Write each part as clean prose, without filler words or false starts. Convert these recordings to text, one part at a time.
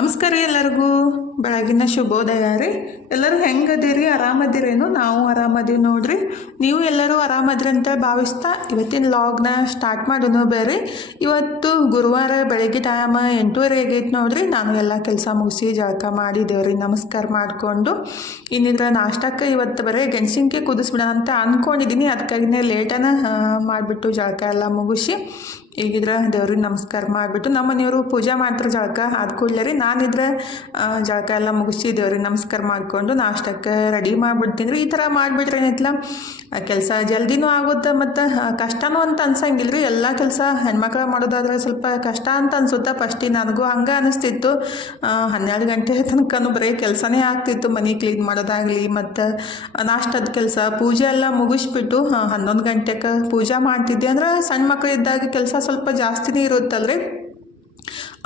ನಮಸ್ಕಾರ ರೀ ಎಲ್ಲರಿಗೂ ಬೆಳಗಿನ ಶುಭೋದಯ ರೀ. ಎಲ್ಲರೂ ಹೆಂಗದಿರಿ? ಆರಾಮದಿರೇನು? ನಾವು ಆರಾಮದೀವಿ ನೋಡ್ರಿ. ನೀವು ಎಲ್ಲರೂ ಆರಾಮದ್ರಿ ಅಂತ ಭಾವಿಸ್ತಾ ಇವತ್ತಿನ ಲಾಗ್ನ ಸ್ಟಾರ್ಟ್ ಮಾಡೋಣ ಬೇರೆ. ಇವತ್ತು ಗುರುವಾರ ಬೆಳಗ್ಗೆ ಟೈಮ್ 8:30 ಆಗೈತೆ ನೋಡ್ರಿ. ನಾನು ಎಲ್ಲ ಕೆಲಸ ಮುಗಿಸಿ ಜಳಕ ಮಾಡಿ ದೇವ್ರಿಗೆ ನಮಸ್ಕಾರ ಮಾಡಿಕೊಂಡು ಇನ್ನಿದ್ರ ನಾಷ್ಟಕ್ಕೆ ಇವತ್ತು ಬರೀ ಗೆಣಸಿನ್ಕಾಯಿ ಕುದಿಸ್ಬಿಡೋಣ ಅಂತ ಅಂದ್ಕೊಂಡಿದ್ದೀನಿ. ಅದಕ್ಕಾಗಿನೇ ಲೇಟನ ಮಾಡಿಬಿಟ್ಟು ಜಳಕ ಎಲ್ಲ ಮುಗಿಸಿ ಈಗಿದ್ರೆ ದೇವ್ರಿಗೆ ನಮಸ್ಕಾರ ಮಾಡಿಬಿಟ್ಟು ನಮ್ಮ ಮನೆಯವರು ಪೂಜೆ ಮಾಡ್ತಾರೆ ಜಳಕ ಆದ ಕೂಡಲೇ ರೀ. ನಾನಿದ್ರೆ ಜಳಕ ಎಲ್ಲ ಮುಗಿಸಿ ದೇವ್ರಿಗೆ ನಮಸ್ಕಾರ ಮಾಡಿಕೊಂಡು ನಾಷ್ಟಕ್ಕೆ ರೆಡಿ ಮಾಡಿಬಿಡ್ತೀನಿ ರೀ. ಈ ಥರ ಮಾಡಿಬಿಟ್ರೆ ಏನೈತಲ್ಲ ಕೆಲಸ ಜಲ್ದಿನೂ ಆಗುತ್ತೆ ಮತ್ತು ಕಷ್ಟನೂ ಅಂತ ಅನ್ಸಂಗಿಲ್ಲ ರೀ. ಎಲ್ಲ ಕೆಲಸ ಹೆಣ್ಮಕ್ಳು ಮಾಡೋದಾದ್ರೆ ಸ್ವಲ್ಪ ಕಷ್ಟ ಅಂತ ಅನ್ಸುತ್ತೆ. ಫಸ್ಟಿಗೆ ನನಗೂ ಹಂಗೆ ಅನಿಸ್ತಿತ್ತು. 12 ಗಂಟೆ ತನಕನೂ ಬರೀ ಕೆಲಸನೇ ಆಗ್ತಿತ್ತು. ಮನೆ ಕ್ಲೀನ್ ಮಾಡೋದಾಗಲಿ ಮತ್ತು ನಾಷ್ಟದ ಕೆಲಸ ಪೂಜೆ ಎಲ್ಲ ಮುಗಿಸ್ಬಿಟ್ಟು 11 ಗಂಟೆಗೆ ಪೂಜೆ ಮಾಡ್ತಿದ್ದೆ. ಅಂದ್ರೆ ಸಣ್ಣ ಮಕ್ಕಳು ಇದ್ದಾಗ ಕೆಲಸ ಸ್ವಲ್ಪ ಜಾಸ್ತಿನೇ ಇರುತ್ತಲ್ರಿ.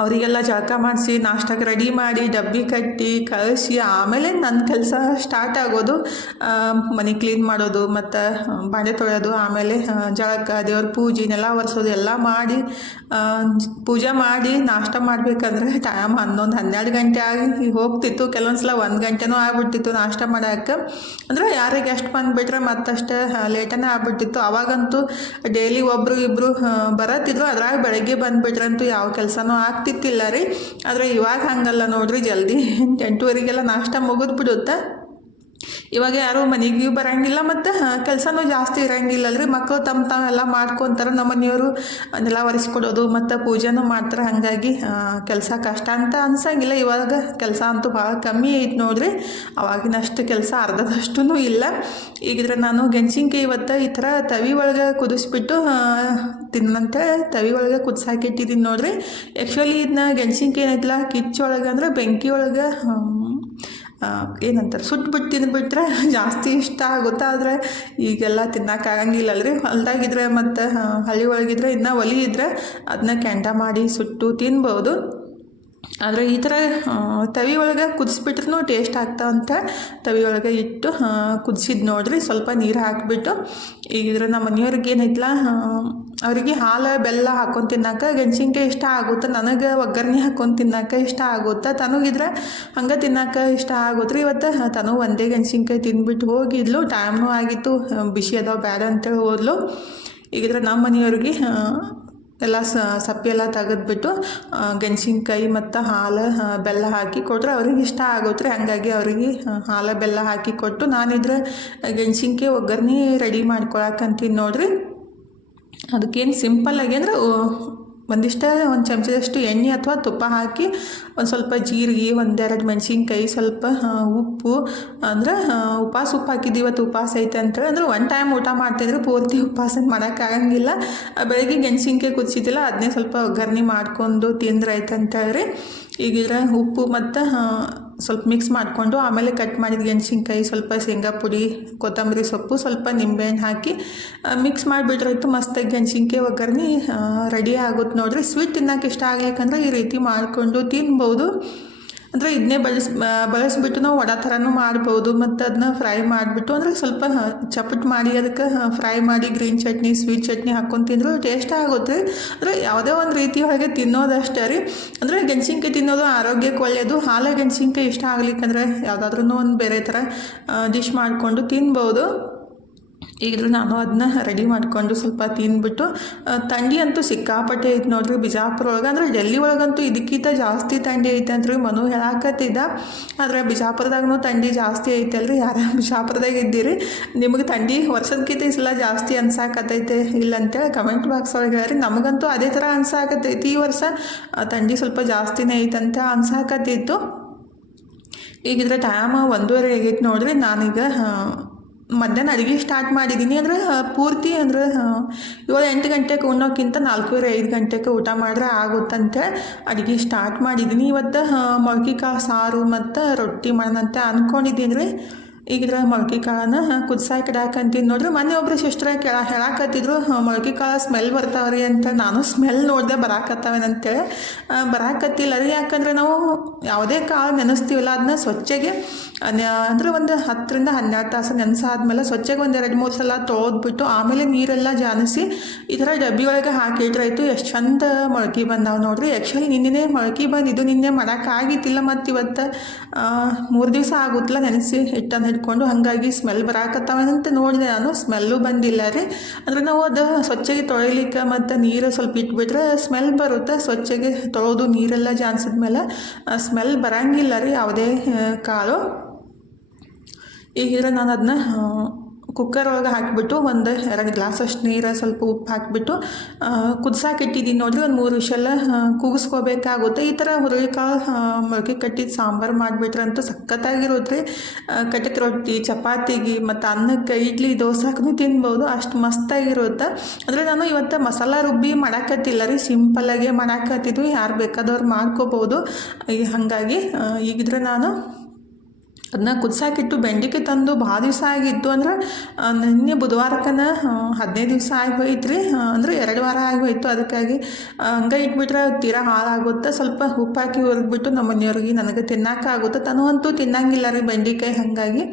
ಅವರಿಗೆಲ್ಲ ಜಳಕ ಮಾಡಿಸಿ ನಾಷ್ಟಕ್ಕೆ ರೆಡಿ ಮಾಡಿ ಡಬ್ಬಿ ಕಟ್ಟಿ ಕಳಿಸಿ ಆಮೇಲೆ ನನ್ನ ಕೆಲಸ ಸ್ಟಾರ್ಟ್ ಆಗೋದು. ಮನೆ ಕ್ಲೀನ್ ಮಾಡೋದು ಮತ್ತು ಬಾಂಡೆ ತೊಳೆಯೋದು, ಆಮೇಲೆ ಜಳಕ ದೇವ್ರ ಪೂಜೆ ನೆಲ ಒರೆಸೋದು ಎಲ್ಲ ಮಾಡಿ ಪೂಜೆ ಮಾಡಿ ನಾಷ್ಟ ಮಾಡಬೇಕಂದ್ರೆ ಟೈಮ್ 11-12 ಗಂಟೆ ಆಗಿ ಹೋಗ್ತಿತ್ತು. ಕೆಲವೊಂದು ಸಲ 1 ಗಂಟೆನೂ ಆಗ್ಬಿಡ್ತಿತ್ತು ನಾಷ್ಟ ಮಾಡೋಕ್ಕೆ. ಅಂದರೆ ಯಾರಿಗೆ ಎಷ್ಟು ಬಂದುಬಿಟ್ರೆ ಮತ್ತಷ್ಟು ಲೇಟನೇ ಆಗ್ಬಿಡ್ತಿತ್ತು. ಅವಾಗಂತೂ ಡೈಲಿ ಒಬ್ಬರು ಇಬ್ಬರು ಬರತ್ತಿದ್ರು. ಅದ್ರಾಗ ಬೆಳಗ್ಗೆ ಬಂದುಬಿಟ್ರಂತೂ ಯಾವ ಕೆಲಸನೂ ಆಗ್ತಿತ್ತಿಲ್ಲ ರೀ. ಆದರೆ ಇವಾಗ ಹಂಗಲ್ಲ ನೋಡ್ರಿ, ಜಲ್ದಿ 8:30 ನಾಷ್ಟ ಮುಗಿದ್ಬಿಡುತ್ತೆ. ಇವಾಗ ಯಾರೂ ಮನೆಗೂ ಬರೋಂಗಿಲ್ಲ ಮತ್ತು ಕೆಲಸನೂ ಜಾಸ್ತಿ ಇರೋಂಗಿಲ್ಲಲ್ರಿ. ಮಕ್ಕಳು ತಾವೆಲ್ಲ ಮಾಡ್ಕೊತಾರೆ. ನಮ್ಮ ಮನೆಯವರು ನೆಲ ಒರೆಸ್ಕೊಡೋದು ಮತ್ತು ಪೂಜೆನೂ ಮಾಡ್ತಾರೆ. ಹಾಗಾಗಿ ಕೆಲಸ ಕಷ್ಟ ಅಂತ ಅನ್ಸಂಗಿಲ್ಲ. ಇವಾಗ ಕೆಲಸ ಅಂತೂ ಭಾಳ ಕಮ್ಮಿ ಐತೆ ನೋಡ್ರಿ. ಅವಾಗಿನಷ್ಟು ಕೆಲಸ ಅರ್ಧದಷ್ಟೂ ಇಲ್ಲ. ಈಗಿದ್ರೆ ನಾನು ಗೆಣಸಿನ್ಕಾಯಿ ಇವತ್ತು ಈ ಥರ ತವಿ ಒಳಗೆ ಕುದಿಸ್ಬಿಟ್ಟು ತಿನ್ನಂತೆ ತವಿ ಒಳಗೆ ಕುದಿಸಾಕಿಟ್ಟಿದ್ದೀನಿ ನೋಡ್ರಿ. ಆ್ಯಕ್ಚುಲಿ ಇದನ್ನ ಗೆಣಸಿನ್ಕಾಯಿ ಏನೈತಲ್ಲ ಕಿಚ್ಚೊಳಗೆ ಅಂದ್ರೆ ಬೆಂಕಿ ಒಳಗೆ ಏನಂತಾರೆ ಸುಟ್ಬಿಟ್ಟು ತಿಂದುಬಿಟ್ರೆ ಜಾಸ್ತಿ ಇಷ್ಟ ಆಗುತ್ತೆ. ಆದರೆ ಈಗೆಲ್ಲ ತಿನ್ನೋಕ್ಕಾಗಂಗಿಲ್ಲಲ್ರಿ. ಹೊಲ್ದಾಗಿದ್ರೆ ಮತ್ತು ಹಳ್ಳಿ ಒಳಗಿದ್ರೆ ಇನ್ನೂ ಒಲಿ ಇದ್ದರೆ ಅದನ್ನ ಕೆಂಡ ಮಾಡಿ ಸುಟ್ಟು ತಿನ್ಬೋದು. ಆದರೆ ಈ ಥರ ತವಿ ಒಳಗೆ ಕುದಿಸ್ಬಿಟ್ರೂ ಟೇಸ್ಟ್ ಆಗ್ತಾವಂತ ತವಿ ಒಳಗೆ ಇಟ್ಟು ಕುದಿಸಿದ್ದು ನೋಡ್ರಿ. ಸ್ವಲ್ಪ ನೀರು ಹಾಕಿಬಿಟ್ಟು ಈಗಿದ್ರೆ ನಮ್ಮ ಮನೆಯವ್ರಿಗೆ ಏನೈತಲ್ಲ ಅವರಿಗೆ ಹಾಲು ಬೆಲ್ಲ ಹಾಕ್ಕೊಂಡು ತಿನ್ನೋಕೆ ಗೆಣಸಿನ್ಕಾಯಿ ಇಷ್ಟ ಆಗುತ್ತೆ. ನನಗೆ ಒಗ್ಗರಣೆ ಹಾಕ್ಕೊಂಡು ತಿನ್ನೋಕೆ ಇಷ್ಟ ಆಗುತ್ತೆ. ತನಗಿದ್ರೆ ಹಂಗೆ ತಿನ್ನೋಕೆ ಇಷ್ಟ ಆಗುತ್ತೆ ರೀ. ಇವತ್ತು ತನು ಒಂದೇ ಗೆಣಸಿನ್ಕಾಯಿ ತಿಂದ್ಬಿಟ್ಟು ಹೋಗಿದ್ಲು. ಟೈಮ್ನೂ ಆಗಿತ್ತು, ಬಿಸಿ ಅದಾವ ಬೇಡ ಅಂತೇಳಿ ಹೋದ್ಲು. ಈಗಿದ್ರೆ ನಮ್ಮ ಮನೆಯವ್ರಿಗೆ ಎಲ್ಲ ಸಪ್ಪೆ ಎಲ್ಲ ತೆಗೆದ್ಬಿಟ್ಟು ಗೆಣಸಿನ್ಕಾಯಿ ಮತ್ತು ಹಾಲು ಬೆಲ್ಲ ಹಾಕಿ ಕೊಟ್ಟರೆ ಅವ್ರಿಗೆ ಇಷ್ಟ ಆಗುತ್ತೆ ರೀ. ಹಾಗಾಗಿ ಅವ್ರಿಗೆ ಹಾಲು ಬೆಲ್ಲ ಹಾಕಿ ಕೊಟ್ಟು ನಾನಿದ್ರೆ ಗೆಣಸಿನ್ಕಾಯಿ ಒಗ್ಗರಣೆ ರೆಡಿ ಮಾಡ್ಕೊಳಕ್ಕಂತೀನಿ ನೋಡ್ರಿ. ಅದಕ್ಕೇನು ಸಿಂಪಲ್ಲಾಗಿ ಅಂದ್ರೆ ಒಂದು ಚಮಚದಷ್ಟು ಎಣ್ಣೆ ಅಥವಾ ತುಪ್ಪ ಹಾಕಿ ಒಂದು ಸ್ವಲ್ಪ ಜೀರಿಗೆ, 1-2 ಮೆಣಸಿನ್ಕಾಯಿ, ಸ್ವಲ್ಪ ಉಪ್ಪು. ಅಂದ್ರೆ ಉಪವಾಸ ಉಪ್ಪು ಹಾಕಿದ್ದು ಇವತ್ತು ಉಪವಾಸ ಐತೆ ಅಂತೇಳಿ. ಅಂದ್ರೆ 1 ಟೈಮ್ ಊಟ ಮಾಡ್ತಾಯಿದ್ರೆ ಪೂರ್ತಿ ಉಪವಾಸ ಮಾಡೋಕ್ಕಾಗಂಗಿಲ್ಲ. ಬೆಳಗ್ಗೆ ಗೆಣಸಿನ್ಕಾಯಿ ಕುದಿಸಿದ್ದಿಲ್ಲ ಅದನ್ನೇ ಸ್ವಲ್ಪ ಒಗ್ಗರಣೆ ಮಾಡ್ಕೊಂಡು ತಿಂದ್ರೆ ಆಯ್ತು ಅಂತೇಳಿ. ಈಗಿದ್ರೆ ಉಪ್ಪು ಮತ್ತು ಸ್ವಲ್ಪ ಮಿಕ್ಸ್ ಮಾಡಿಕೊಂಡು ಆಮೇಲೆ ಕಟ್ ಮಾಡಿದ ಗೆಣಸಿನ್ಕಾಯಿ, ಸ್ವಲ್ಪ ಶೇಂಗಾ ಪುಡಿ, ಕೊತ್ತಂಬರಿ ಸೊಪ್ಪು, ಸ್ವಲ್ಪ ನಿಂಬೆಹಣ್ಣು ಹಾಕಿ ಮಿಕ್ಸ್ ಮಾಡಿಬಿಟ್ರಾಯ್ತು. ಮಸ್ತಾಗಿ ಗೆಣಸಿನ್ಕಾಯಿ ಒಗ್ಗರಣೆ ರೆಡಿ ಆಗುತ್ತೆ ನೋಡ್ರಿ. ಸ್ವೀಟ್ ತಿನ್ನೋಕೆ ಇಷ್ಟ ಆಗ್ಲಿಕ್ಕಂದ್ರೆ ಈ ರೀತಿ ಮಾಡಿಕೊಂಡು ತಿನ್ಬೋದು. ಅಂದರೆ ಇದನ್ನೇ ಬಳಸಿಬಿಟ್ಟು ನಾವು ವಡೆ ಥರನೂ ಮಾಡ್ಬೋದು ಮತ್ತು ಅದನ್ನ ಫ್ರೈ ಮಾಡಿಬಿಟ್ಟು ಅಂದರೆ ಸ್ವಲ್ಪ ಚಪ್ಪಟ್ ಮಾಡಿ ಅದಕ್ಕೆ ಫ್ರೈ ಮಾಡಿ ಗ್ರೀನ್ ಚಟ್ನಿ, ಸ್ವೀಟ್ ಚಟ್ನಿ ಹಾಕ್ಕೊಂಡು ತಿಂದರೂ ಟೇಸ್ಟ್ ಆಗುತ್ತೆ. ಅಂದರೆ ಯಾವುದೇ ಒಂದು ರೀತಿ ಒಳಗೆ ತಿನ್ನೋದಷ್ಟೇ ರೀ. ಅಂದರೆ ಗೆಣಸಿನ್ಕಾಯಿ ತಿನ್ನೋದು ಆರೋಗ್ಯಕ್ಕೆ ಒಳ್ಳೆಯದು. ಹಾಲು ಗೆಣಸಿನ್ಕಾಯಿ ಇಷ್ಟ ಆಗ್ಲಿಕ್ಕಂದ್ರೆ ಯಾವುದಾದ್ರೂ ಒಂದು ಬೇರೆ ಥರ ಡಿಶ್ ಮಾಡಿಕೊಂಡು ತಿನ್ಬೋದು. ಈಗಿದ್ರೆ ನಾನು ಅದನ್ನ ರೆಡಿ ಮಾಡಿಕೊಂಡು ಸ್ವಲ್ಪ ತಿಂದ್ಬಿಟ್ಟು ಥಂಡಿ ಅಂತೂ ಸಿಕ್ಕಾಪಟ್ಟೆ ಐತೆ ನೋಡ್ರಿ ಬಿಜಾಪುರ ಒಳಗೆ. ಅಂದರೆ ಡೆಲ್ಲಿ ಒಳಗಂತೂ ಇದಕ್ಕಿಂತ ಜಾಸ್ತಿ ಥಂಡಿ ಐತೆ ಅಂತ್ರಿ ಮನು ಹೇಳಾಕತ್ತಿದ್ದ. ಆದರೆ ಬಿಜಾಪುರದಾಗೂ ಥಂಡಿ ಜಾಸ್ತಿ ಐತಲ್ರಿ. ಯಾರು ಬಿಜಾಪುರದಾಗ ಇದ್ದೀರಿ, ನಿಮಗೆ ಥಂಡಿ ವರ್ಷದಕ್ಕಿಂತ ಈ ಸಲ ಜಾಸ್ತಿ ಅನ್ಸಾಕತ್ತೈತೆ ಇಲ್ಲ ಅಂತೇಳಿ ಕಮೆಂಟ್ ಬಾಕ್ಸ್ ಒಳಗೆ ಹೇಳ್ರಿ. ನಮಗಂತೂ ಅದೇ ಥರ ಅನ್ಸಾಕತ್ತೈತಿ. ಈ ವರ್ಷ ಥಂಡಿ ಸ್ವಲ್ಪ ಜಾಸ್ತಿನೇ ಐತಂತ ಅನ್ಸಾಕತ್ತಿತ್ತು. ಈಗಿದ್ರೆ ಟೈಮ್ 1:30 ಆಗೈತೆ ನೋಡ್ರಿ. ನಾನೀಗ ಮಧ್ಯಾಹ್ನ ಅಡುಗೆ ಸ್ಟಾರ್ಟ್ ಮಾಡಿದ್ದೀನಿ. ಅಂದರೆ ಪೂರ್ತಿ ಅಂದರೆ 7-8 ಗಂಟೆಗೆ ಉಣ್ಣೋಕ್ಕಿಂತ 4:30-5 ಗಂಟೆಗೆ ಊಟ ಮಾಡಿದ್ರೆ ಆಗುತ್ತಂತೆ ಅಡುಗೆ ಸ್ಟಾರ್ಟ್ ಮಾಡಿದ್ದೀನಿ. ಇವತ್ತು ಮೊಳಕೆ ಕಾಳು ಸಾರು ಮತ್ತು ರೊಟ್ಟಿ ಮಾಡೋಣಂತೆ ಅಂದ್ಕೊಂಡಿದ್ದೀನಿ ರೀ. ಈಗಿದ್ರೆ ಮೊಳಕೆ ಕಾಳನ್ನ ಕುದಿಸಾಕಿ ಇಡಾಕಂತೀನಿ ನೋಡ್ರಿ. ಮೊನ್ನೆ ಒಬ್ಬರು ಸಿಸ್ಟ್ರ ಹೇಳಾಕತ್ತಿದ್ರು ಮೊಳಕೆ ಕಾಳು ಸ್ಮೆಲ್ ಬರ್ತಾವ್ರಿ ಅಂತ. ನಾನು ಸ್ಮೆಲ್ ನೋಡಿದೆ ಬರಾಕತ್ತವೇನಂತೇಳಿ. ಬರಾಕತ್ತಿಲ್ಲ ರೀ. ಯಾಕಂದರೆ ನಾವು ಯಾವುದೇ ಕಾಳು ನೆನೆಸ್ತೀವಲ್ಲ ಅದನ್ನ ಸ್ವಚ್ಛಗೆ ಅಂದರೆ ಒಂದು 10-12 ತಾಸು ನೆನೆಸಾದ್ಮೇಲೆ ಸ್ವಚ್ಛಗೆ ಒಂದು 2-3 ಸಲ ತೊಳೆದ್ಬಿಟ್ಟು ಆಮೇಲೆ ನೀರೆಲ್ಲ ಜಾನಿಸಿ ಈ ಥರ ಡಬ್ಬಿ ಒಳಗೆ ಹಾಕಿಟ್ರಾಯ್ತು. ಎಷ್ಟು ಚಂದ ಮೊಳಕೆ ಬಂದಾವೆ ನೋಡಿರಿ. ಆ್ಯಕ್ಚುಲಿ ನಿನ್ನೆ ಮೊಳಕೆ ಬಂದಿದ್ದು ನಿನ್ನೆ ಮಾಡೋಕ್ಕಾಗಿತ್ತಿಲ್ಲ, ಮತ್ತು ಇವತ್ತು 3 ದಿವಸ ಆಗುತ್ತಲ್ಲ ನೆನೆಸಿ ಹಿಟ್ಟನ್ನು ಹಿಡ್ಕೊಂಡು, ಹಾಗಾಗಿ ಸ್ಮೆಲ್ ಬರಾಕತ್ತಾವಂತ ನೋಡಿದೆ ನಾನು. ಸ್ಮೆಲ್ಲು ಬಂದಿಲ್ಲ ರೀ. ಅಂದರೆ ನಾವು ಅದು ಸ್ವಚ್ಛಗೆ ತೊಳಿಲಿಕ್ಕೆ ಮತ್ತು ನೀರು ಸ್ವಲ್ಪ ಇಟ್ಬಿಟ್ರೆ ಸ್ಮೆಲ್ ಬರುತ್ತೆ. ಸ್ವಚ್ಛಗೆ ತೊಳೆದು ನೀರೆಲ್ಲ ಜಾನ್ಸಿದ್ಮೇಲೆ ಸ್ಮೆಲ್ ಬರೋಂಗಿಲ್ಲ ರೀ ಯಾವುದೇ ಕಾಳು. ಈಗಿದ್ರೆ ನಾನು ಅದನ್ನ ಕುಕ್ಕರ್ ಒಳಗೆ ಹಾಕಿಬಿಟ್ಟು 1-2 ಗ್ಲಾಸಷ್ಟು ನೀರು, ಸ್ವಲ್ಪ ಉಪ್ಪು ಹಾಕಿಬಿಟ್ಟು ಕುದಿಸಾಕಿಟ್ಟಿದ್ದೀನಿ ನೋಡಿರಿ. ಒಂದು 3 ವಿಷಲ್ ಕೂಗಿಸ್ಕೋಬೇಕಾಗುತ್ತೆ. ಈ ಥರ ಹುರುಳಿಕಾಳು ಮೊಳಕೆ ಕಟ್ಟಿದ್ದು ಸಾಂಬಾರು ಮಾಡಿಬಿಟ್ರಂತೂ ಸಖತ್ತಾಗಿರುತ್ತೆ ರೀ. ಕಟ್ಟಿದ ರೊಟ್ಟಿ, ಚಪಾತಿಗೆ ಮತ್ತು ಅನ್ನಕ್ಕೆ, ಇಡ್ಲಿ, ದೋಸೆಗೂ ತಿನ್ಬೋದು, ಅಷ್ಟು ಮಸ್ತಾಗಿರುತ್ತೆ. ಅಂದರೆ ನಾನು ಇವತ್ತು ಮಸಾಲ ರುಬ್ಬಿ ಮಾಡಾಕತ್ತಿಲ್ಲ ರೀ, ಸಿಂಪಲ್ಲಾಗೆ ಮಾಡಾಕತ್ತಿದ್ವಿ. ಯಾರು ಬೇಕಾದವ್ರು ಮಾಡ್ಕೋಬೋದು. ಹಾಗಾಗಿ ಈಗಿದ್ರೆ ನಾನು ಅದನ್ನ ಕುದಿಸಾಕಿಟ್ಟು ಬೆಂಡಿಕಾಯಿ ತಂದು ಭಾಳ ದಿವಸ ಆಗಿತ್ತು. ಅಂದ್ರೆ ನಿನ್ನೆ ಬುಧವಾರಕ್ಕನ 15 ದಿವಸ ಆಗಿ ಹೋಯ್ತು ರೀ. ಅಂದರೆ 2 ವಾರ ಆಗಿ ಹೋಯ್ತು. ಅದಕ್ಕಾಗಿ ಹಂಗೆ ಇಟ್ಬಿಟ್ರೆ ತೀರಾ ಹಾಳಾಗುತ್ತೆ. ಸ್ವಲ್ಪ ಉಪ್ಪು ಹಾಕಿ ಹುರಿದ್ಬಿಟ್ಟು ನಮ್ಮ ಮನೆಯವ್ರಿಗೆ ನನಗೆ ತಿನ್ನೋಕ್ಕಾಗುತ್ತೆ. ತಾನು ಅಂತೂ ತಿನ್ನಂಗಿಲ್ಲ ರೀ ಬೆಂಡಿಕಾಯಿ. ಹಾಗಾಗಿ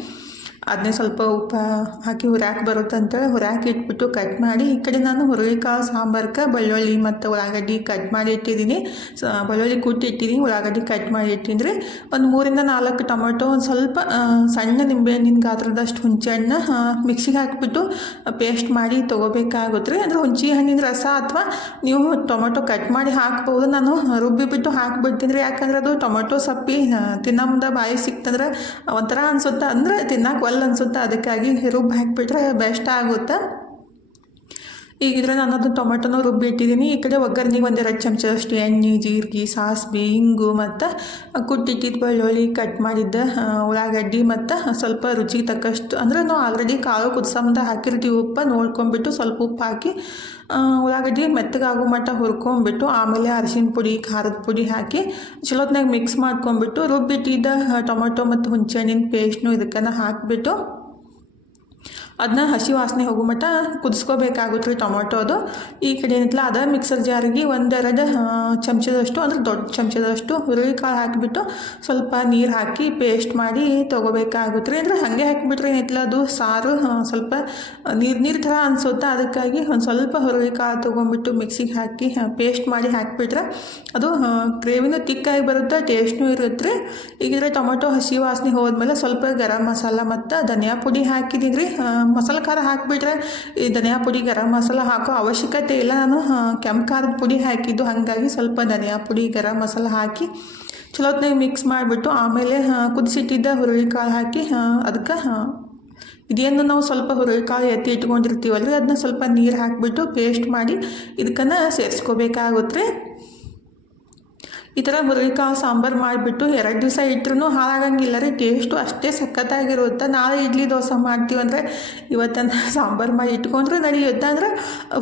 ಅದನ್ನೇ ಸ್ವಲ್ಪ ಉಪ್ಪು ಹಾಕಿ ಹುರ್ಯಾಕೆ ಬರುತ್ತೆ ಅಂತೇಳಿ ಹುರ್ಯಾಕೆ ಇಟ್ಬಿಟ್ಟು ಕಟ್ ಮಾಡಿ, ಈ ಕಡೆ ನಾನು ಹುರುಳಿಕಾಳು ಸಾಂಬಾರ್ಗೆ ಬೆಳ್ಳುಳ್ಳಿ ಮತ್ತು ಉಳ್ಳಾಗಡ್ಡಿ ಕಟ್ ಮಾಡಿ ಇಟ್ಟಿದ್ದೀನಿ. ಬೆಳ್ಳುಳ್ಳಿ ಕುಟ್ಟಿ ಇಟ್ಟಿದ್ದೀನಿ, ಉಳ್ಳಾಗಡ್ಡಿ ಕಟ್ ಮಾಡಿ ಇಟ್ಟಿನಿ ರೀ. ಒಂದು 3-4 ಟೊಮೆಟೊ, ಒಂದು ಸ್ವಲ್ಪ ಸಣ್ಣ ನಿಂಬೆಹಣ್ಣಿನ ಗಾತ್ರದಷ್ಟು ಹುಣಸೆಹಣ್ಣು ಮಿಕ್ಸಿಗೆ ಹಾಕಿಬಿಟ್ಟು ಪೇಸ್ಟ್ ಮಾಡಿ ತೊಗೋಬೇಕಾಗುತ್ತೆ ರೀ. ಅಂದರೆ ಹುಣಸೆ ಹಣ್ಣಿನ ರಸ ಅಥವಾ ನೀವು ಟೊಮೆಟೊ ಕಟ್ ಮಾಡಿ ಹಾಕ್ಬೋದು. ನಾನು ರುಬ್ಬಿಬಿಟ್ಟು ಹಾಕ್ಬಿಡ್ತೀನಿ ರೀ. ಯಾಕಂದ್ರೆ ಅದು ಟೊಮೆಟೊ ಸಪ್ಪಿ ತಿನ್ನೋ ಮುಂದೆ ಬಾಯಿ ಸಿಕ್ತಂದ್ರೆ ಒಂಥರ ಅನಿಸುತ್ತೆ, ಅಂದರೆ ತಿನ್ನಕ್ಕೆ ಅನ್ಸುತ್ತೆ. ಅದಕ್ಕಾಗಿ ರುಬ್ಬಿ ಹಾಕಿಬಿಟ್ರೆ ಬೆಸ್ಟ್ ಆಗುತ್ತೆ. ಈಗಿದ್ರೆ ನಾನು ಅದು ಟೊಮೆಟೊನ ರುಬ್ಬಿ ಇಟ್ಟಿದ್ದೀನಿ. ಈ ಕಡೆ ಒಗ್ಗರಣೆಗೆ 1-2 ಚಮಚದಷ್ಟು ಎಣ್ಣೆ, ಜೀರಿಗೆ, ಸಾಸಿವೆ, ಇಂಗು ಮತ್ತು ಕುಟ್ಟಿಟ್ಟಿದ್ದು ಬೆಳ್ಳುಳ್ಳಿ, ಕಟ್ ಮಾಡಿದ್ದ ಉಳ್ಳಾಗಡ್ಡಿ ಮತ್ತು ಸ್ವಲ್ಪ ರುಚಿಗೆ ತಕ್ಕಷ್ಟು, ಅಂದರೆ ನಾವು ಆಲ್ರೆಡಿ ಕಾಳು ಕುದಿಸೋ ಹಾಕಿರ್ತೀವಿ. ಉಪ್ಪು ನೋಡ್ಕೊಂಬಿಟ್ಟು ಸ್ವಲ್ಪ ಉಪ್ಪು ಹಾಕಿ ಉಳ್ಳಾಗಡ್ಡಿ ಮೆತ್ತಗಾಗೋ ಮಟ್ಟ ಹುರ್ಕೊಂಬಿಟ್ಟು ಆಮೇಲೆ ಅರಿಶಿನ ಪುಡಿ, ಖಾರದ ಪುಡಿ ಹಾಕಿ ಚಲೋತ್ನಾಗ ಮಿಕ್ಸ್ ಮಾಡ್ಕೊಂಬಿಟ್ಟು ರುಬ್ಬಿಟ್ಟಿದ್ದ ಟೊಮೆಟೊ ಮತ್ತು ಹುಣಸೆಹಣ್ಣಿನ ಪೇಸ್ಟ್ನು ಇದಕ್ಕನ್ನು ಹಾಕಿಬಿಟ್ಟು ಅದನ್ನ ಹಸಿ ವಾಸನೆ ಹೋಗೋ ಮಟ್ಟ ಕುದಿಸ್ಕೋಬೇಕಾಗುತ್ತೆ ರೀ ಟೊಮೆಟೊದು. ಈ ಕಡೆ ಏನಿತ್ತಲ್ಲ ಅದ ಮಿಕ್ಸರ್ ಜಾರಿಗೆ 1-2 ಚಮಚದಷ್ಟು, ಅಂದರೆ ದೊಡ್ಡ ಚಮಚದಷ್ಟು ಹುರುಳಿಕಾಳು ಹಾಕಿಬಿಟ್ಟು ಸ್ವಲ್ಪ ನೀರು ಹಾಕಿ ಪೇಸ್ಟ್ ಮಾಡಿ ತೊಗೋಬೇಕಾಗುತ್ತೆ ರೀ. ಅಂದರೆ ಹಾಗೆ ಹಾಕಿಬಿಟ್ರೆ ಏನಿತ್ತಲ್ಲ ಅದು ಸಾರು ಸ್ವಲ್ಪ ನೀರು ಥರ ಅನಿಸುತ್ತೆ. ಅದಕ್ಕಾಗಿ ಒಂದು ಸ್ವಲ್ಪ ಹುರುಳಿಕಾಳು ತೊಗೊಂಬಿಟ್ಟು ಮಿಕ್ಸಿಗೆ ಹಾಕಿ ಪೇಸ್ಟ್ ಮಾಡಿ ಹಾಕಿಬಿಟ್ರೆ ಅದು ಗ್ರೇವಿನೂ ತಿಕ್ಕಾಗಿ ಬರುತ್ತೆ, ಟೇಸ್ಟ್ನೂ ಇರುತ್ತೆ ರೀ. ಈಗಿದ್ರೆ ಟೊಮೆಟೊ ಹಸಿ ವಾಸನೆ ಹೋದ್ಮೇಲೆ ಸ್ವಲ್ಪ ಗರಂ ಮಸಾಲ ಮತ್ತು ಧನಿಯಾ ಪುಡಿ ಹಾಕಿದ್ದೀನಿ ರೀ. ಮಸಾಲೆ ಖಾರ ಹಾಕಿಬಿಟ್ರೆ ಈ ಧನಿಯಾ ಪುಡಿ, ಗರಂ ಮಸಾಲ ಹಾಕೋ ಅವಶ್ಯಕತೆ ಇಲ್ಲ. ನಾನು ಕೆಂಪು ಖಾರದ ಪುಡಿ ಹಾಕಿದ್ದು, ಹಾಗಾಗಿ ಸ್ವಲ್ಪ ಧನಿಯಾ ಪುಡಿ, ಗರಂ ಮಸಾಲ ಹಾಕಿ ಚಲೋತ್ನಾಗ ಮಿಕ್ಸ್ ಮಾಡಿಬಿಟ್ಟು ಆಮೇಲೆ ಕುದಿಸಿಟ್ಟಿದ್ದ ಹುರುಳಿಕಾಳು ಹಾಕಿ ಅದಕ್ಕೆ ಇದೇನು ನಾವು ಸ್ವಲ್ಪ ಹುರುಳಿಕಾಳು ಎತ್ತಿ ಇಟ್ಕೊಂಡಿರ್ತೀವಲ್ಲ ರೀ, ಅದನ್ನ ಸ್ವಲ್ಪ ನೀರು ಹಾಕಿಬಿಟ್ಟು ಪೇಸ್ಟ್ ಮಾಡಿ ಇದಕ್ಕನ್ನು ಸೇರಿಸ್ಕೋಬೇಕಾಗುತ್ತೆ. ಈ ಥರ ಹುರುಳಿಕಾಳು ಸಾಂಬಾರು ಮಾಡಿಬಿಟ್ಟು 2 ದಿವಸ ಇಟ್ಟರೂ ಹಾಳಾಗಂಗಿಲ್ಲ ರೀ. ಟೇಸ್ಟು ಅಷ್ಟೇ ಸಖತ್ತಾಗಿರುತ್ತೆ. ನಾಳೆ ಇಡ್ಲಿ ದೋಸೆ ಮಾಡ್ತೀವಂದರೆ ಇವತ್ತನ್ನು ಸಾಂಬಾರು ಮಾಡಿ ಇಟ್ಕೊಂಡ್ರೆ ನಡೆಯುತ್ತೆ. ಅಂದರೆ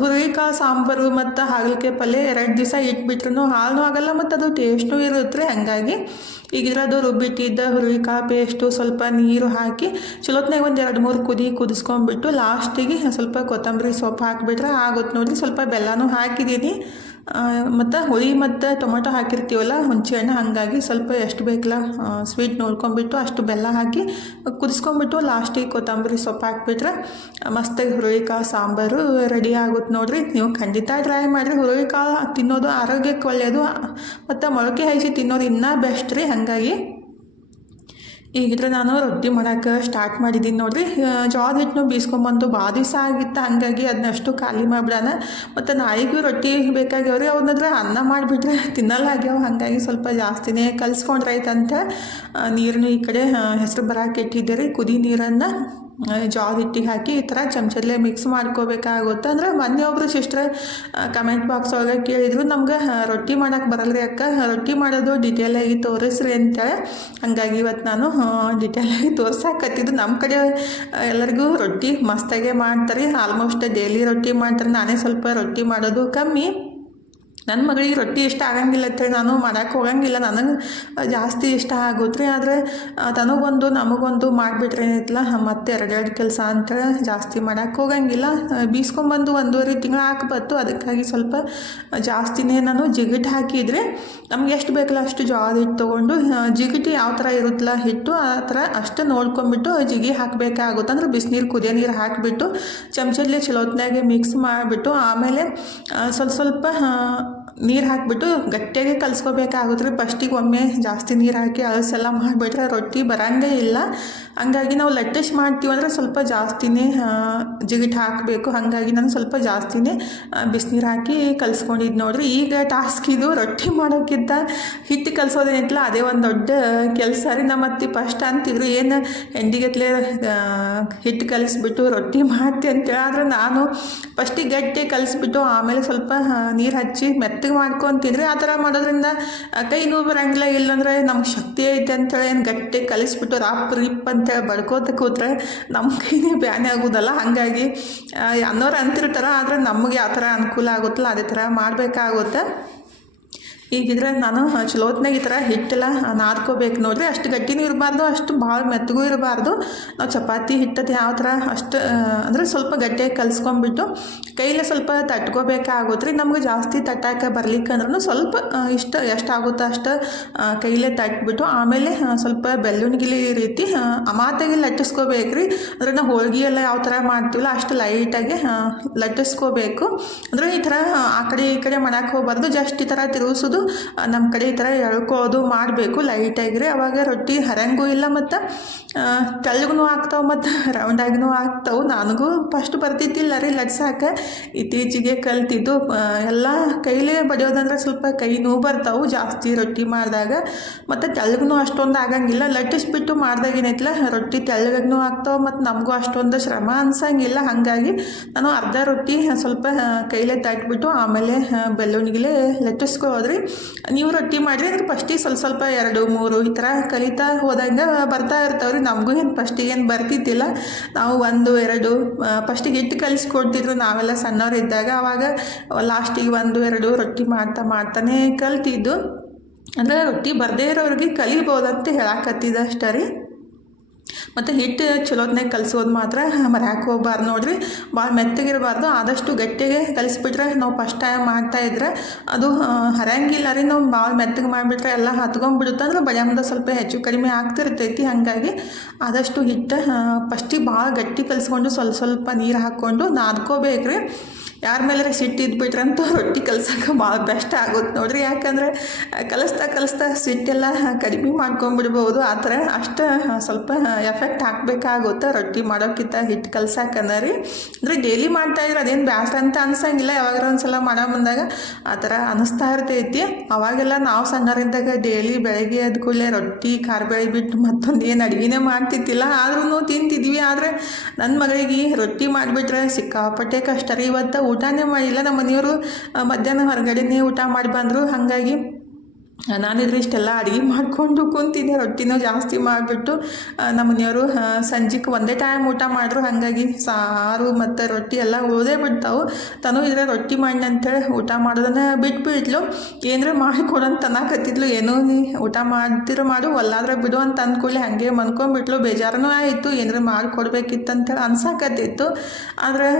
ಹುರುಳಿಕಾಳು ಸಾಂಬಾರು ಮತ್ತು ಹಾಗಲಕಾಯಿ ಪಲ್ಯ 2 ದಿವಸ ಇಟ್ಬಿಟ್ರೂ ಹಾಳೂ ಆಗಲ್ಲ ಮತ್ತು ಅದು ಟೇಸ್ಟೂ ಇರುತ್ತೆ. ಹಾಗಾಗಿ ಈಗಿದ್ರೆ ಅದು ರುಬ್ಬಿಟ್ಟಿದ್ದ ಹುರುಳಿಕಾಳು ಪೇಸ್ಟು ಸ್ವಲ್ಪ ನೀರು ಹಾಕಿ ಚಲೋತ್ನಾಗ 1-2-3 ಕುದಿಸ್ಕೊಂಡ್ಬಿಟ್ಟು ಲಾಸ್ಟಿಗೆ ಸ್ವಲ್ಪ ಕೊತ್ತಂಬರಿ ಸೊಪ್ಪು ಹಾಕಿಬಿಟ್ರೆ ಆಗುತ್ತೆ ನೋಡಿರಿ. ಸ್ವಲ್ಪ ಬೆಲ್ಲನೂ ಹಾಕಿದ್ದೀನಿ ಮತ್ತು ಹುಳಿ ಮತ್ತು ಟೊಮೆಟೊ ಹಾಕಿರ್ತೀವಲ್ಲ ಹುಣಸೆ ಹಣ್ಣು, ಹಾಗಾಗಿ ಸ್ವಲ್ಪ ಎಷ್ಟು ಬೇಕಲ್ಲ ಸ್ವೀಟ್ ನೋಡ್ಕೊಂಬಿಟ್ಟು ಅಷ್ಟು ಬೆಲ್ಲ ಹಾಕಿ ಕುದಿಸ್ಕೊಂಬಿಟ್ಟು ಲಾಸ್ಟಿಗೆ ಕೊತ್ತಂಬರಿ ಸೊಪ್ಪು ಹಾಕಿಬಿಟ್ರೆ ಮಸ್ತಾಗಿ ಹುರುಳಿಕಾಳು ಸಾಂಬಾರು ರೆಡಿ ಆಗುತ್ತೆ ನೋಡಿರಿ. ನೀವು ಖಂಡಿತ ಟ್ರೈ ಮಾಡಿರಿ. ಹುರುಳಿಕಾಳು ತಿನ್ನೋದು ಆರೋಗ್ಯಕ್ಕೆ ಒಳ್ಳೆಯದು ಮತ್ತು ಮೊಳಕೆ ಹಾಯಿಸಿ ತಿನ್ನೋದು ಇನ್ನೂ ಬೆಸ್ಟ್ ರೀ. ಹಾಗಾಗಿ ಈಗಿದ್ರೆ ನಾನು ರೊಟ್ಟಿ ಮಾಡೋಕೆ ಸ್ಟಾರ್ಟ್ ಮಾಡಿದ್ದೀನಿ ನೋಡಿರಿ. ಜೋಳದ ಹಿಟ್ಟನ್ನು ಬೀಸ್ಕೊಂಬಂದು ಭಾಳ ದಿವಸ ಆಗಿತ್ತು, ಹಾಗಾಗಿ ಅದನ್ನಷ್ಟು ಖಾಲಿ ಮಾಡಿಬಿಡೋಣ. ಮತ್ತು ನಾಯಿಗೂ ರೊಟ್ಟಿ ಬೇಕಾಗ್ಯಾವ್ರಿ. ಅವನ್ನಾದ್ರೆ ಅನ್ನ ಮಾಡಿಬಿಟ್ರೆ ತಿನ್ನಲ್ಲ ಆಗ್ಯಾವ, ಹಾಗಾಗಿ ಸ್ವಲ್ಪ ಜಾಸ್ತಿನೇ ಕಲಿಸ್ಕೊಂಡ್ರೈತಂತ ನೀರನ್ನು ಈ ಕಡೆ ಹೆಸರು ಬರೋಕೆ ಇಟ್ಟಿದ್ದೆ ರೀ. ಕುದಿ ನೀರನ್ನು ಜೋಳದ ಹಿಟ್ಟಿಗೆ ಹಾಕಿ ಈ ಥರ ಚಮಚದಲ್ಲೇ ಮಿಕ್ಸ್ ಮಾಡ್ಕೋಬೇಕಾಗುತ್ತೆ. ಅಂದರೆ ಮೊನ್ನೆ ಒಬ್ಬರು ಸಿಸ್ಟರ್ ಕಮೆಂಟ್ ಬಾಕ್ಸ್ ಒಳಗೆ ಕೇಳಿದರು, ನಮ್ಗೆ ರೊಟ್ಟಿ ಮಾಡೋಕೆ ಬರಲ್ರಿ ಅಕ್ಕ, ರೊಟ್ಟಿ ಮಾಡೋದು ಡಿಟೇಲಾಗಿ ತೋರಿಸ್ರಿ ಅಂತೇಳಿ. ಹಾಗಾಗಿ ಇವತ್ತು ನಾನು ಡಿಟೇಲಾಗಿ ತೋರ್ಸಾಕತ್ತಿದ್ದು. ನಮ್ಮ ಕಡೆ ಎಲ್ಲರಿಗೂ ರೊಟ್ಟಿ ಮಸ್ತಾಗೆ ಮಾಡ್ತಾರೆ, ಆಲ್ಮೋಸ್ಟ್ ಡೈಲಿ ರೊಟ್ಟಿ ಮಾಡ್ತಾರೆ. ನಾನೇ ಸ್ವಲ್ಪ ರೊಟ್ಟಿ ಮಾಡೋದು ಕಮ್ಮಿ. ನನ್ನ ಮಗಳಿಗೆ ರೊಟ್ಟಿ ಇಷ್ಟ ಆಗಂಗಿಲ್ಲ ಅಂತೇಳಿ ನಾನು ಮಾಡೋಕ್ಕೆ ಹೋಗಂಗಿಲ್ಲ. ನನಗೆ ಜಾಸ್ತಿ ಇಷ್ಟ ಆಗುತ್ತೆ ರೀ. ಆದರೆ ತನಗೊಂದು ನಮಗೊಂದು ಮಾಡಿಬಿಟ್ರೆ ಏನೈತಲ್ಲ ಮತ್ತೆ ಎರಡೆರಡು ಕೆಲಸ ಅಂತೇಳಿ ಜಾಸ್ತಿ ಮಾಡೋಕ್ಕೆ ಹೋಗಂಗಿಲ್ಲ. ಬೀಸ್ಕೊಂಬಂದು 1.5 ತಿಂಗಳು ಹಾಕ್ಬತ್ತು. ಅದಕ್ಕಾಗಿ ಸ್ವಲ್ಪ ಜಾಸ್ತಿನೇ ನಾನು ಜಿಗಿಟ್ಟು ಹಾಕಿದರೆ ನಮ್ಗೆ ಎಷ್ಟು ಬೇಕಲ್ಲ ಅಷ್ಟು ಜೋಳದ ಹಿಟ್ಟು ತೊಗೊಂಡು ಜಿಗಿಟ್ಟು ಯಾವ ಥರ ಇರುತ್ತಲ್ಲ ಹಿಟ್ಟು ಆ ಥರ ಅಷ್ಟು ನೋಡ್ಕೊಂಬಿಟ್ಟು ಜಿಗಿ ಹಾಕಬೇಕಾಗುತ್ತೆ. ಅಂದ್ರೆ ಬಿಸಿನೀರು ಕುದಿಯೋ ನೀರು ಹಾಕಿಬಿಟ್ಟು ಚಮಚಲ್ಲಿ ಚಲೋತ್ನಾಗೆ ಮಿಕ್ಸ್ ಮಾಡಿಬಿಟ್ಟು ಆಮೇಲೆ ಸ್ವಲ್ಪ ನೀರು ಹಾಕಿಬಿಟ್ಟು ಗಟ್ಟಿಯಾಗಿ ಕಲಿಸ್ಕೋಬೇಕಾಗುತ್ತೆ ರೀ. ಫಸ್ಟಿಗೆ ಒಮ್ಮೆ ಜಾಸ್ತಿ ನೀರು ಹಾಕಿ ಅಳಸೆಲ್ಲ ಮಾಡಿಬಿಟ್ರೆ ರೊಟ್ಟಿ ಬರೋಂಗೇ ಇಲ್ಲ. ಹಂಗಾಗಿ ನಾವು ಲಟ್ಟಿಸ್ ಮಾಡ್ತೀವಿ ಅಂದರೆ ಸ್ವಲ್ಪ ಜಾಸ್ತಿನೇ ಜಿಗಿಟ್ಟು ಹಾಕಬೇಕು. ಹಾಗಾಗಿ ನಾನು ಸ್ವಲ್ಪ ಜಾಸ್ತಿನೇ ಬಿಸಿನೀರು ಹಾಕಿ ಕಲಿಸ್ಕೊಂಡಿದ್ದು ನೋಡಿರಿ. ಈಗ ಟಾಸ್ಕ್ ಇದು ರೊಟ್ಟಿ ಮಾಡೋಕ್ಕಿಂತ ಹಿಟ್ಟು ಕಲಿಸೋದೇನಿತ್ತಲ್ಲ ಅದೇ ಒಂದು ದೊಡ್ಡ ಕೆಲಸ ರೀ. ನಮ್ಮ ಅತ್ತೆ ಫಸ್ಟ್ ಅಂತಿದ್ರು ಏನು ಹೆಂಡಿಗತ್ಲೆ ಹಿಟ್ಟು ಕಲಿಸ್ಬಿಟ್ಟು ರೊಟ್ಟಿ ಮಾಡ್ತಿ ಅಂತೇಳಿ. ಆದರೆ ನಾನು ಫಸ್ಟಿಗೆ ಗಟ್ಟಿ ಕಲಿಸ್ಬಿಟ್ಟು ಆಮೇಲೆ ಸ್ವಲ್ಪ ನೀರು ಹಚ್ಚಿ ಮೆತ್ತಗೆ ಮಾಡ್ಕೊತಿದ್ರೆ ಆ ಥರ ಮಾಡೋದ್ರಿಂದ ಕೈ ನೋವು ಬರೋಂಗಿಲ್ಲ. ಇಲ್ಲಾಂದರೆ ನಮ್ಗೆ ಶಕ್ತಿ ಐತೆ ಅಂತೇಳಿ ಏನು ಗಟ್ಟಿ ಕಲಿಸ್ಬಿಟ್ಟು ರಿಪ್ ಅಂತೇಳಿ ಬಡ್ಕೋತ ಕೂತ್ರೆ ನಮ್ಮ ಕೈನೇ ಬ್ಯಾನೆ ಆಗೋದಲ್ಲ. ಹಾಗಾಗಿ ಅನ್ನೋರು ಅಂತಿರ್ತಾರೆ, ಆದರೆ ನಮಗೆ ಯಾವ ಥರ ಅನುಕೂಲ ಆಗುತ್ತಲ್ಲ ಅದೇ ಥರ ಮಾಡಬೇಕಾಗುತ್ತೆ. ಈಗಿದ್ರೆ ನಾನು ಚಲೋತ್ನಾಗ ಈ ಥರ ಹಿಟ್ಟೆಲ್ಲ ನಾದ್ಕೋಬೇಕು ನೋಡಿರಿ. ಅಷ್ಟು ಗಟ್ಟಿನೂ ಇರಬಾರ್ದು, ಅಷ್ಟು ಭಾಳ ಮೆತ್ತಗೂ ಇರಬಾರ್ದು. ನಾವು ಚಪಾತಿ ಹಿಟ್ಟದ್ದು ಯಾವ ಥರ ಅಷ್ಟು ಅಂದರೆ ಸ್ವಲ್ಪ ಗಟ್ಟಿಯಾಗಿ ಕಲಿಸ್ಕೊಂಬಿಟ್ಟು ಕೈಲೇ ಸ್ವಲ್ಪ ತಟ್ಕೋಬೇಕಾಗುತ್ತೆ ರೀ. ನಮ್ಗೆ ಜಾಸ್ತಿ ತಟ್ಟಾಕ ಬರ್ಲಿಕ್ಕಂದ್ರೂ ಸ್ವಲ್ಪ ಎಷ್ಟಾಗುತ್ತೋ ಅಷ್ಟು ಕೈಲೇ ತಟ್ಬಿಟ್ಟು ಆಮೇಲೆ ಸ್ವಲ್ಪ ಬೆಲ್ಲುಣಿಗಿಲಿ ರೀತಿ ಅಮಾತಾಗಿ ಲಟ್ಟಿಸ್ಕೋಬೇಕು ರೀ. ಅಂದರೆ ನಾವು ಹೋಳ್ಗೆ ಎಲ್ಲ ಯಾವ ಥರ ಮಾಡ್ತೀವಲ್ಲ ಅಷ್ಟು ಲೈಟಾಗಿ ಲಟ್ಟಿಸ್ಕೋಬೇಕು. ಅಂದರೆ ಈ ಥರ ಆ ಕಡೆ ಈ ಕಡೆ ಮಾಡೋಕ್ಕೆ ಹೋಗ್ಬಾರ್ದು. ಜಸ್ಟ್ ಈ ಥರ ತಿರುಗಿಸೋದು ನಮ್ಮ ಕಡೆ ಈ ಥರ ಎಳ್ಕೊಳ್ಳೋದು ಮಾಡಬೇಕು ಲೈಟಾಗಿರಿ. ಅವಾಗ ರೊಟ್ಟಿ ಹರಂಗೂ ಇಲ್ಲ ಮತ್ತು ತೆಳ್ಳಗೂ ಆಗ್ತಾವೆ ಮತ್ತು ರೌಂಡಾಗಿನೂ ಆಗ್ತಾವೆ. ನನಗೂ ಫಸ್ಟ್ ಬರ್ತಿದ್ದಿಲ್ಲ ರೀ ಲಟ್ಸಾಕ. ಇತ್ತೀಚೆಗೆ ಕಲ್ತಿದ್ದು ಎಲ್ಲ ಕೈಲೇ ಬಡಿಯೋದಂದ್ರೆ ಸ್ವಲ್ಪ ಕೈ ನೋವು ಬರ್ತಾವೆ ಜಾಸ್ತಿ ರೊಟ್ಟಿ ಮಾಡಿದಾಗ. ಮತ್ತು ತೆಳ್ಳಗೂ ಅಷ್ಟೊಂದು ಆಗಂಗಿಲ್ಲ. ಲಟ್ಟಿಸ್ಬಿಟ್ಟು ಮಾಡ್ದಾಗ ಏನೈತಲ್ಲ ರೊಟ್ಟಿ ತೆಳ್ಳಗೂ ಆಗ್ತಾವೆ ಮತ್ತು ನಮಗೂ ಅಷ್ಟೊಂದು ಶ್ರಮ ಅನ್ಸಂಗಿಲ್ಲ. ಹಾಗಾಗಿ ನಾನು ಅರ್ಧ ರೊಟ್ಟಿ ಸ್ವಲ್ಪ ಕೈಲೇ ತಟ್ಬಿಟ್ಟು ಆಮೇಲೆ ಬೆಲ್ಲುಣಿಗಿಲೇ ಲಟ್ಟಿಸ್ಕೊಳ್ಳೋದ್ರಿ. ನೀವು ರೊಟ್ಟಿ ಮಾಡಿರಿ ಅಂದ್ರೆ ಫಸ್ಟಿಗೆ ಸ್ವಲ್ಪ 2-3 ಈ ಥರ ಕಲಿತಾ ಹೋದಂಗೆ ಬರ್ತಾ ಇರ್ತಾವ್ರಿ. ನಮಗೂ ಏನು ಫಸ್ಟಿಗೆ ಏನು ಬರ್ತಿದ್ದಿಲ್ಲ. ನಾವು 1-2 ಫಸ್ಟಿಗೆ ಹಿಟ್ಟು ಕಲಿಸ್ಕೊಡ್ತಿದ್ರು ನಾವೆಲ್ಲ ಸಣ್ಣವ್ರು ಇದ್ದಾಗ. ಆವಾಗ ಲಾಸ್ಟಿಗೆ 1-2 ರೊಟ್ಟಿ ಮಾಡ್ತಾನೆ ಕಲ್ತಿದ್ದು. ಅಂದರೆ ರೊಟ್ಟಿ ಬರದೇ ಇರೋರಿಗೆ ಕಲಿಬೋದಂತ ಹೇಳಾಕತ್ತಿದ್ದ ಅಷ್ಟೇ ರೀ. ಮತ್ತು ಹಿಟ್ಟು ಚಲೋತ್ನಾಗ ಕಲಿಸೋದು ಮಾತ್ರ ಮರ್ಯಾಕೆ ಹೋಗ್ಬಾರ್ದು ನೋಡಿರಿ. ಭಾಳ ಮೆತ್ತಗಿರಬಾರ್ದು. ಆದಷ್ಟು ಗಟ್ಟಿಗೆ ಕಲಿಸ್ಬಿಟ್ರೆ ನಾವು ಫಸ್ಟ್ ಟೈಮ್ ಮಾಡ್ತಾಯಿದ್ರೆ ಅದು ಹರಂಗಿಲ್ಲ ರೀ. ನಾವು ಭಾಳ ಮೆತ್ತಗೆ ಮಾಡಿಬಿಟ್ರೆ ಎಲ್ಲ ಹತ್ಕೊಂಡ್ಬಿಡುತ್ತೆ. ಅಂದ್ರೆ ಬಡಿಯಂದ ಸ್ವಲ್ಪ ಹೆಚ್ಚು ಕಡಿಮೆ ಆಗ್ತಿರ್ತೈತಿ. ಹಾಗಾಗಿ ಆದಷ್ಟು ಹಿಟ್ಟು ಫಸ್ಟಿಗೆ ಭಾಳ ಗಟ್ಟಿ ಕಲಿಸ್ಕೊಂಡು ಸ್ವಲ್ಪ ನೀರು ಹಾಕ್ಕೊಂಡು ನಾದ್ಕೋಬೇಕ್ರಿ. ಯಾರ ಮೇಲೆ ಸಿಟ್ಟಿದ್ಬಿಟ್ರಂತೂ ರೊಟ್ಟಿ ಕಲ್ಸೋಕೆ ಭಾಳ ಬೆಸ್ಟ್ ಆಗುತ್ತೆ ನೋಡಿರಿ. ಯಾಕಂದರೆ ಕಲಿಸ್ತಾ ಸಿಟ್ಟೆಲ್ಲ ಕಡಿಮೆ ಮಾಡ್ಕೊಂಬಿಡ್ಬೋದು. ಆ ಥರ ಅಷ್ಟು ಸ್ವಲ್ಪ ಎಫೆಕ್ಟ್ ಹಾಕಬೇಕಾಗುತ್ತೆ ರೊಟ್ಟಿ ಮಾಡೋಕ್ಕಿಂತ ಹಿಟ್ಟು ಕಲ್ಸಕ್ಕನ ರೀ. ಅಂದರೆ ಡೈಲಿ ಮಾಡ್ತಾಯಿದ್ರೆ ಅದೇನು ಬ್ಯಾಸ್ರ ಅಂತ ಅನ್ಸಂಗಿಲ್ಲ. ಯಾವಾಗಾರ ಒಂದು ಸಲ ಮಾಡೋ ಬಂದಾಗ ಆ ಥರ ಅನ್ನಿಸ್ತಾ ಇರ್ತೈತಿ. ಅವಾಗೆಲ್ಲ ನಾವು ಸಣ್ಣವರಿದ್ದಾಗ ಡೈಲಿ ಬೆಳಗ್ಗೆ ಎದ್ದ ಕೂಡಲೇ ರೊಟ್ಟಿ ಖಾರಬೇಳೆ ಬಿಟ್ಟು ಮತ್ತೊಂದು ಏನು ಅಡುಗೆನೇ ಮಾಡ್ತಿದ್ದಿಲ್ಲ. ಆದ್ರೂ ತಿಂತಿದ್ವಿ. ಆದರೆ ನನ್ನ ಮಗಳಿಗೆ ರೊಟ್ಟಿ ಮಾಡಿಬಿಟ್ರೆ ಸಿಕ್ಕಾಪಟ್ಟೆ ಕಷ್ಟ ರೀ. ಇವತ್ತು ಊಟನೇ ಮಾಡಿಲ್ಲ. ನಮ್ಮ ಮನೆಯವರು ಮಧ್ಯಾಹ್ನ ಹೊರಗಡೆನೇ ಊಟ ಮಾಡಿ ಬಂದರು. ಹಾಗಾಗಿ ನಾನಿದ್ರೆ ಇಷ್ಟೆಲ್ಲ ಅಡುಗೆ ಮಾಡಿಕೊಂಡು ಕುಂತಿದ್ದೆ. ರೊಟ್ಟಿನೂ ಜಾಸ್ತಿ ಮಾಡಿಬಿಟ್ಟು ನಮ್ಮ ಮನೆಯವರು ಸಂಜೆಗೆ ಒಂದೇ ಟೈಮ್ ಊಟ ಮಾಡ್ರು. ಹಾಗಾಗಿ ಸಾರು ಮತ್ತು ರೊಟ್ಟಿ ಎಲ್ಲ ಉಳಿದೇ ಬಿಡ್ತಾವೆ. ತನೂ ಇದ್ರೆ ರೊಟ್ಟಿ ಮಾಡಿ ಅಂತೇಳಿ ಊಟ ಮಾಡೋದನ್ನು ಬಿಟ್ಬಿಟ್ಲು. ಏನರ ಮಾಡಿಕೊಡಂತ ಅನ್ನಕತ್ತಿದ್ಲು. ಏನೋ ಊಟ ಮಾಡ್ತಿರೋ ಮಾಡು ಒಲ್ಲಾದ್ರೆ ಬಿಡು ಅಂತ ಅಂದ್ಕೊಳ್ಳಿ ಹಾಗೆ ಮನ್ಕೊಂಡ್ಬಿಟ್ಲು. ಬೇಜಾರನೂ ಆಯಿತು. ಏನರ ಮಾಡಿಕೊಡ್ಬೇಕಿತ್ತು ಅಂತೇಳಿ ಅನ್ಸಕತ್ತಿತ್ತು. ಆದರೆ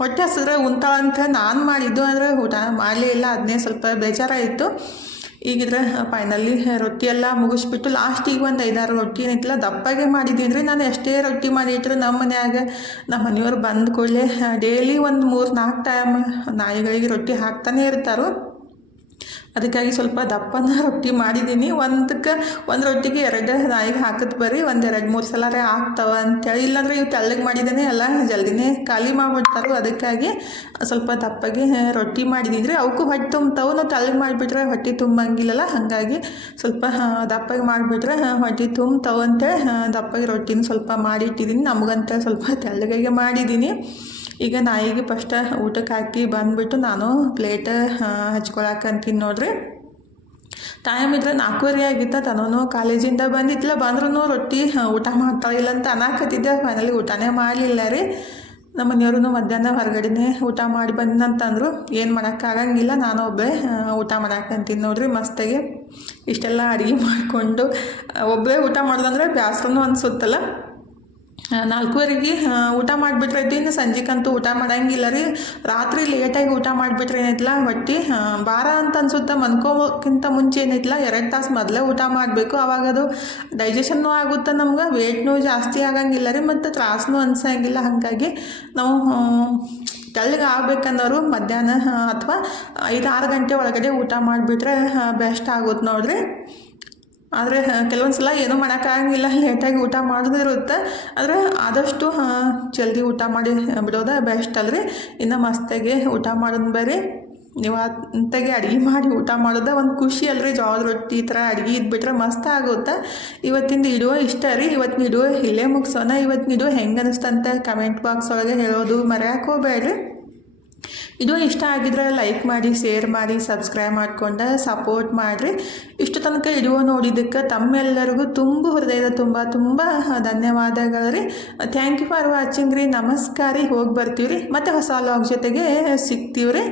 ಹೊಟ್ಟೆ ಹಸಿದ್ರೆ ಉಂತಾಳ ಅಂತ ನಾನು ಮಾಡಿದ್ದು. ಆದರೆ ಊಟ ಮಾಡಲೇ ಇಲ್ಲ. ಅದನ್ನೇ ಸ್ವಲ್ಪ ಬೇಜಾರಾಯಿತು. ಈಗಿದ್ರೆ ಫೈನಲಿ ರೊಟ್ಟಿ ಎಲ್ಲ ಮುಗಿಸ್ಬಿಟ್ಟು ಲಾಸ್ಟಿಗೆ ಒಂದು 5-6 ರೊಟ್ಟಿ ಏನೈತಿಲ್ಲ ದಪ್ಪಾಗೆ ಮಾಡಿದ್ದೀನಿ ರೀ. ನಾನು ಎಷ್ಟೇ ರೊಟ್ಟಿ ಮಾಡಿಟ್ರೆ ನಮ್ಮ ಮನ್ಯಾಗ ನಮ್ಮ ಮನೆಯವ್ರು ಬಂದ ಕೂಡಲೇ ಡೈಲಿ ಒಂದು 3-4 ಟೈಮ್ ನಾಯಿಗಳಿಗೆ ರೊಟ್ಟಿ ಹಾಕ್ತಾನೆ ಇರ್ತಾರೆ. ಅದಕ್ಕಾಗಿ ಸ್ವಲ್ಪ ದಪ್ಪನ ರೊಟ್ಟಿ ಮಾಡಿದ್ದೀನಿ. ಒಂದು ರೊಟ್ಟಿಗೆ 2 ನಾಯಿಗೆ ಹಾಕತ್ ಬರ್ರಿ, 1-2-3 ಸಲ ಆಗ್ತಾವೆ ಅಂತೇಳಿ. ಇಲ್ಲಾಂದ್ರೆ ಇವು ತೆಳ್ಳಗೆ ಮಾಡಿದ್ದೇನೆ ಎಲ್ಲ ಜಲ್ದಿನೇ ಖಾಲಿ ಮಾಡಿಬಿಡ್ತಾರೆ. ಅದಕ್ಕಾಗಿ ಸ್ವಲ್ಪ ದಪ್ಪಗೆ ರೊಟ್ಟಿ ಮಾಡಿದ್ದೀನಿ ರೀ. ಅವಕ್ಕೂ ಹೊಟ್ಟೆ ತುಂಬ್ತಾವೆ. ನಾವು ತೆಳ್ಳಗೆ ಮಾಡಿಬಿಟ್ರೆ ಹೊಟ್ಟೆ ತುಂಬಂಗಿಲ್ಲಲ್ಲ. ಹಾಗಾಗಿ ಸ್ವಲ್ಪ ದಪ್ಪಗೆ ಮಾಡಿಬಿಟ್ರೆ ಹೊಟ್ಟೆ ತುಂಬ್ತಾವೆ ಅಂತೇಳಿ ದಪ್ಪಗೆ ರೊಟ್ಟಿನ ಸ್ವಲ್ಪ ಮಾಡಿಟ್ಟಿದ್ದೀನಿ. ನಮಗಂತ ಸ್ವಲ್ಪ ತೆಳ್ಳಗೆ ಮಾಡಿದ್ದೀನಿ. ಈಗ ನಾಯಿಗೆ ಫಸ್ಟ್ ಊಟಕ್ಕೆ ಹಾಕಿ ಬಂದುಬಿಟ್ಟು ನಾನು ಪ್ಲೇಟ್ ಹಚ್ಕೊಳಕಂತೀನಿ ನೋಡ್ರಿ. ಟೈಮ್ ಇದ್ರೆ 4:30 ಆಗಿತ್ತು. ತನೂ ಕಾಲೇಜಿಂದ ಬಂದಿತ್ತಲ್ಲ. ಬಂದ್ರೂ ರೊಟ್ಟಿ ಊಟ ಮಾಡ್ತಾಳಿಲ್ಲ ಅಂತ ಅನ್ನಕತ್ತಿದ್ದೆ. ಫೈನಲಿ ಊಟನೇ ಮಾಡಲಿಲ್ಲ ರೀ. ನಮ್ಮ ಮನೆಯವರು ಮಧ್ಯಾಹ್ನ ಹೊರಗಡೆನೇ ಊಟ ಮಾಡಿ ಬಂದಂತಂದರು. ಏನು ಮಾಡೋಕ್ಕಾಗಂಗಿಲ್ಲ, ನಾನು ಒಬ್ಬಳೇ ಊಟ ಮಾಡಾಕಂತೀನಿ ನೋಡ್ರಿ. ಮಸ್ತಾಗಿ ಇಷ್ಟೆಲ್ಲ ಅಡುಗೆ ಮಾಡಿಕೊಂಡು ಒಬ್ಬಳೇ ಊಟ ಮಾಡೋದಂದ್ರೆ ಬೇಸರನೂ ಅನಿಸುತ್ತಲ್ಲ. 4:30ಗೆ ಊಟ ಮಾಡಿಬಿಟ್ರೆ ಇನ್ನು ಸಂಜೆಗಂತೂ ಊಟ ಮಾಡೋಂಗಿಲ್ಲ ರೀ. ರಾತ್ರಿ ಲೇಟಾಗಿ ಊಟ ಮಾಡಿಬಿಟ್ರೆ ಏನೈತಿಲ್ಲ ಹೊಟ್ಟೆ ಭಾರ ಅಂತ ಅನ್ಸುತ್ತೆ. ಮನ್ಕೋಕ್ಕಿಂತ ಮುಂಚೆ ಏನೈತಿಲ್ಲ 2 ತಾಸು ಮೊದಲೇ ಊಟ ಮಾಡಬೇಕು. ಆವಾಗ ಅದು ಡೈಜೆಷನ್ನು ಆಗುತ್ತೆ, ನಮ್ಗೆ ವೇಟ್ನೂ ಜಾಸ್ತಿ ಆಗಂಗಿಲ್ಲ ರೀ, ಮತ್ತು ತ್ರಾಸನೂ ಅನ್ಸಂಗಿಲ್ಲ. ಹಾಗಾಗಿ ನಾವು ತೆಳ್ಳಗೆ ಆಗ್ಬೇಕನ್ನೋರು ಮಧ್ಯಾಹ್ನ ಅಥವಾ 5-6 ಗಂಟೆ ಒಳಗಡೆ ಊಟ ಮಾಡಿಬಿಟ್ರೆ ಬೆಸ್ಟ್ ಆಗುತ್ತೆ ನೋಡ್ರಿ. ಆದರೆ ಕೆಲವೊಂದು ಸಲ ಏನೂ ಮಾಡೋಕ್ಕಾಗಂಗಿಲ್ಲ, ಲೇಟಾಗಿ ಊಟ ಮಾಡೋದಿರುತ್ತೆ. ಆದರೆ ಆದಷ್ಟು ಜಲ್ದಿ ಊಟ ಮಾಡಿ ಬಿಡೋದು ಬೆಸ್ಟ್ ಅಲ್ರಿ. ಇನ್ನು ಮಸ್ತಾಗಿ ಊಟ ಮಾಡೋದು ಬೇರೆ, ನೀವು ಅಂತಾಗೆ ಅಡುಗೆ ಮಾಡಿ ಊಟ ಮಾಡೋದು ಒಂದು ಖುಷಿ ಅಲ್ರಿ. ಜೋಳದ ರೊಟ್ಟಿ ಈ ಥರ ಅಡುಗೆ ಇದ್ಬಿಟ್ರೆ ಮಸ್ತ್ ಆಗುತ್ತೆ. ಇವತ್ತಿಂದು ವಿಡಿಯೋ ಇಷ್ಟ ರೀ. ಇವತ್ತಿನ ವಿಡಿಯೋ ಇಲ್ಲೇ ಮುಗಿಸೋಣ. ಇವತ್ತಿನ ವಿಡಿಯೋ ಹೆಂಗೆ ಅನಿಸ್ತಂತ ಕಮೆಂಟ್ ಬಾಕ್ಸ್ ಒಳಗೆ ಹೇಳೋದು ಮರೆಯೋಕೆ ಹೋಗಬೇಡ್ರಿ. ಇದು ಇಷ್ಟ ಆಗಿದ್ರೆ ಲೈಕ್ ಮಾಡಿ, ಶೇರ್ ಮಾಡಿ, ಸಬ್ಸ್ಕ್ರೈಬ್ ಮಾಡಿಕೊಂಡು ಸಪೋರ್ಟ್ ಮಾಡಿರಿ. ಇಷ್ಟು ತನಕ ವಿಡಿಯೋ ನೋಡಿದ್ದಕ್ಕೆ ತಮ್ಮೆಲ್ಲರಿಗೂ ಹೃದಯದ ತುಂಬ ಧನ್ಯವಾದಗಳು ರೀ. ಥ್ಯಾಂಕ್ ಯು ಫಾರ್ ವಾಚಿಂಗ್ ರೀ. ನಮಸ್ಕಾರ ರೀ. ಹೋಗಿ ಬರ್ತೀವಿ ರೀ, ಮತ್ತು ಹೊಸ ಲಾಗ್ ಜೊತೆಗೆ ಸಿಗ್ತೀವಿ ರೀ.